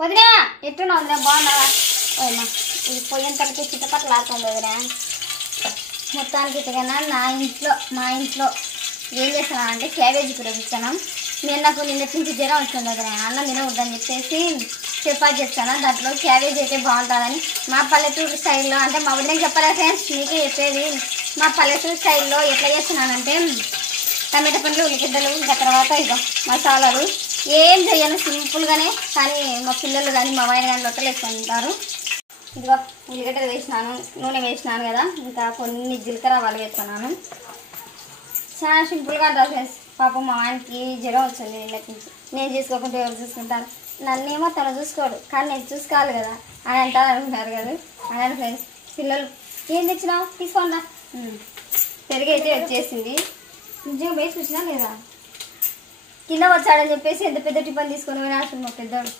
వదినా ఎట్టున్నా వదినా బాగున్నావా? ఓమా ఇది పొయ్యంతలకి చిట్టపట్లు ఆడుతుంది వదినా. మొత్తానికి ఇటుకన్నా మా ఇంట్లో ఏం చేస్తున్నా అంటే క్యాబేజీ కూర ఇచ్చాను. నేను నాకు నిన్నటి నుంచి జ్వరం వస్తుంది వదినా, అన్నం తినవద్దని చెప్పేసి చపాతీ చేస్తాను. దాంట్లో క్యాబేజీ అయితే బాగుంటుందని మా పల్లెటూరు స్టైల్లో, అంటే మా వదిన చెప్పలే ఫ్రెండ్స్, మీకే చెప్పేది. మా పల్లెటూరు స్టైల్లో ఎట్లా చేస్తున్నానంటే టమాటా పండ్లు, ఉల్లిగడ్డలు, ఇంకా తర్వాత ఇక మసాలాలు ఏం చేయను సింపుల్గానే. కానీ మా పిల్లలు కానీ మా ఆయన కానీ రొట్టెలు వేసుకుంటారు. ఇదిగో ఉల్లిగడ్డలు వేసినాను, నూనె వేసినాను కదా, ఇంకా కొన్ని జీలకర్ర ఆవాలు వేసుకున్నాను. చాలా సింపుల్గా ఉంటుంది ఫ్రెండ్స్. పాపం మా ఆయనకి జ్వరం వచ్చింది నిన్నటి నుంచి. నేను చూసుకోకుంటే ఎవరు చూసుకుంటాను? నన్నేమో తను చూసుకోడు, కానీ నేను చూసుకోవాలి కదా అని అంటారు అనుకుంటారు కదా. అలానే ఫ్రెండ్స్, పిల్లలు ఏం తెచ్చినావు తీసుకోండా. పెరుగు అయితే వచ్చేసింది. నిజంగా వేసి చూసినా లేదా కింద వచ్చాడని చెప్పేసి ఎంత పెద్ద టిఫిన్ తీసుకొని పోయినా అసలు మా పెద్దోడు